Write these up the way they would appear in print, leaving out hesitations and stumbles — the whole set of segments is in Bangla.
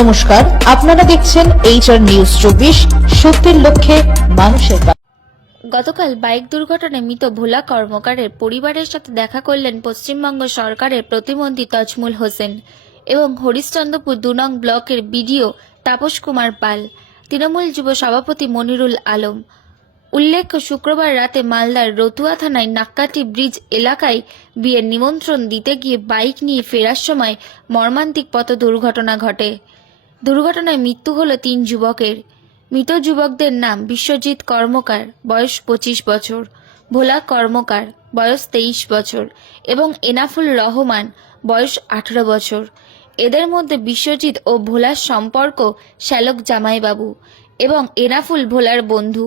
নমস্কার, আপনারা দেখছেন HR নিউজ 24, সত্যের লক্ষ্যে মানুষের পাশে। গতকাল বাইক দুর্ঘটনায় মৃত ভোলা কর্মকারের পরিবারের সাথে দেখা করলেন পশ্চিমবঙ্গ সরকারের প্রতিমন্ত্রী তজমুল হোসেন এবং হরিশ্চন্দ্রপুর 2 নং ব্লকের বিডিও তাপস কুমার পাল, তৃণমূল যুব সভাপতি মনিরুল আলম। উল্লেখ্য, শুক্রবার রাতে মালদার রতুয়া থানায় নাক্কাটি ব্রিজ এলাকায় বিয়ের নিমন্ত্রণ দিতে গিয়ে বাইক নিয়ে ফেরার সময় মর্মান্তিক পথ দুর্ঘটনা ঘটে। দুর্ঘটনায় মৃত্যু হল 3 যুবকের। মৃত যুবকদের নাম বিশ্বজিৎ কর্মকার, বয়স 25 বছর, ভোলা কর্মকার, বয়স 23 বছর এবং এনাফুল রহমান, বয়স 18 বছর। এদের মধ্যে বিশ্বজিৎ ও ভোলার সম্পর্ক শ্যালক জামাইবাবু এবং এনাফুল ভোলার বন্ধু।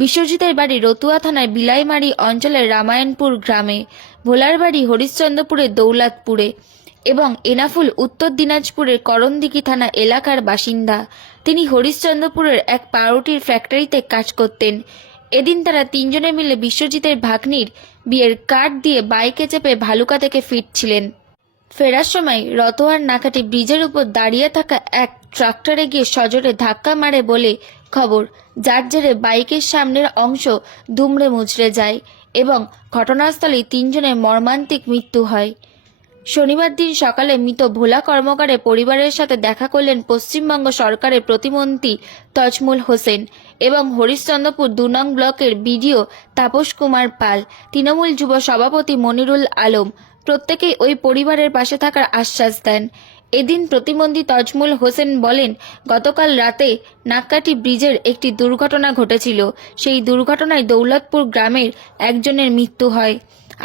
বিশ্বজিতের বাড়ি রতুয়া থানায় বিলাইমারি অঞ্চলের রামায়ণপুর গ্রামে, ভোলার বাড়ি হরিশ্চন্দ্রপুরের দৌলতপুরে এবং এনাফুল উত্তর দিনাজপুরের করণদিঘি থানা এলাকার বাসিন্দা। তিনি হরিশ্চন্দ্রপুরের এক পাউরুটির ফ্যাক্টরিতে কাজ করতেন। এদিন তারা 3 জনে মিলে বিশ্বজিতের ভাগ্নির বিয়ের কার্ড দিয়ে বাইকে চেপে ভালুকা থেকে ফিরছিলেন। ফেরার সময় রতোয়ার নাকাটি ব্রিজের উপর দাঁড়িয়ে থাকা এক ট্রাক্টরে গিয়ে সজোরে ধাক্কা মারে বলে খবর, যার জেরে বাইকের সামনের অংশ দুমড়ে মুচড়ে যায় এবং ঘটনাস্থলেই 3 জনের মর্মান্তিক মৃত্যু হয়। শনিবার দিন সকালে মৃত ভোলা কর্মকারের পরিবারের সাথে দেখা করলেন পশ্চিমবঙ্গ সরকারের প্রতিমন্ত্রী তজমুল হোসেন এবং হরিশ্চন্দ্রপুর 2 নং ব্লকের বিডিও তাপস কুমার পাল, তৃণমূল যুব সভাপতি মনিরুল আলম। প্রত্যেকেই ওই পরিবারের পাশে থাকার আশ্বাস দেন। এদিন প্রতিমন্ত্রী তজমুল হোসেন বলেন, গতকাল রাতে নাক্কাটি ব্রিজের একটি দুর্ঘটনা ঘটেছিল। সেই দুর্ঘটনায় দৌলতপুর গ্রামের একজনের মৃত্যু হয়।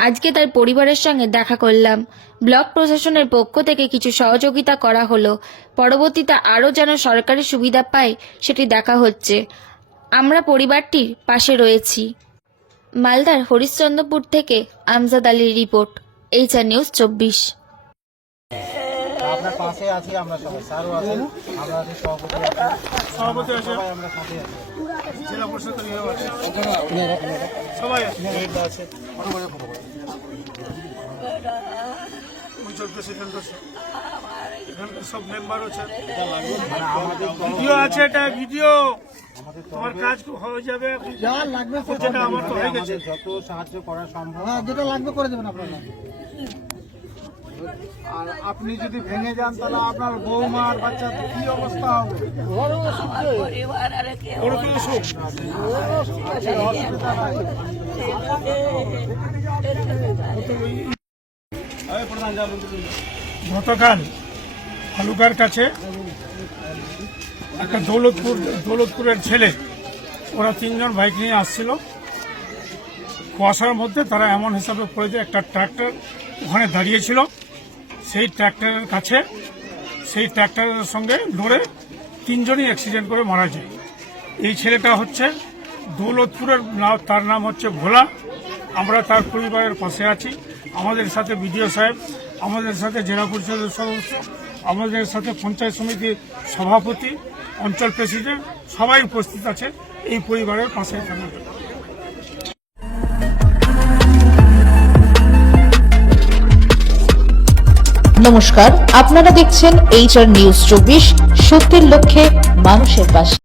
আজকে তার পরিবারের সঙ্গে দেখা করলাম। ব্লক প্রশাসনের পক্ষ থেকে কিছু সহযোগিতা করা হলো। পরবর্তীতে আরও যেন সরকারি সুবিধা পায় সেটি দেখা হচ্ছে। আমরা পরিবারটির পাশে রয়েছি। মালদার হরিশ্চন্দ্রপুর থেকে আমজাদ আলীর রিপোর্ট, HR নিউজ 24। আপনার পাশে আছি আমরা সবাই, স্যারও আছেন, আমরা আছি, সভাপতি আছে, সবাই আমরা সাথে আছি, জেলা পরিষদ আছে, সবাই আছে, অঞ্চল প্রেসিডেন্ট আছে, এখানকার সব মেম্বার আছে, ভিডিও আছে, এটা ভিডিও তোমার কাজ হয়ে যাবে, যা লাগবে যেটা আমার তো হয়ে গেছে, যত সাহায্য করা সম্ভব যেটা লাগবে করে দেবেন আপনারা। আর আপনি যদি ভেঙে যান তাহলে আপনার বৌমা আর বাচ্চা কি অবস্থা হবে? গতকাল ভালুকার কাছে একটা দৌলতপুরের ছেলে, ওরা 3 জন বাইক নিয়ে আসছিল। কুয়াশার মধ্যে তারা এমন হিসাবে পড়ে যে একটা ট্রাক্টর ওখানে দাঁড়িয়েছিল, সেই ট্রাক্টরের কাছে, সেই ট্রাক্টরের সঙ্গে ধরে 3 জনই অ্যাক্সিডেন্ট করে মারা যায়। এই ছেলেটা হচ্ছে দৌলতপুরের, তার নাম হচ্ছে ভোলা। আমরা তার পরিবারের পাশে আছি। আমাদের সাথে বিডিও সাহেব, আমাদের সাথে জেলা পরিষদের সদস্য, আমাদের সাথে পঞ্চায়েত সমিতির সভাপতি, অঞ্চল প্রেসিডেন্ট সবাই উপস্থিত আছে এই পরিবারের পাশে থাকার জন্য। নমস্কার, আপনারা দেখছেন HR নিউজ 24, সত্যের লক্ষ্যে মানুষের পাশে।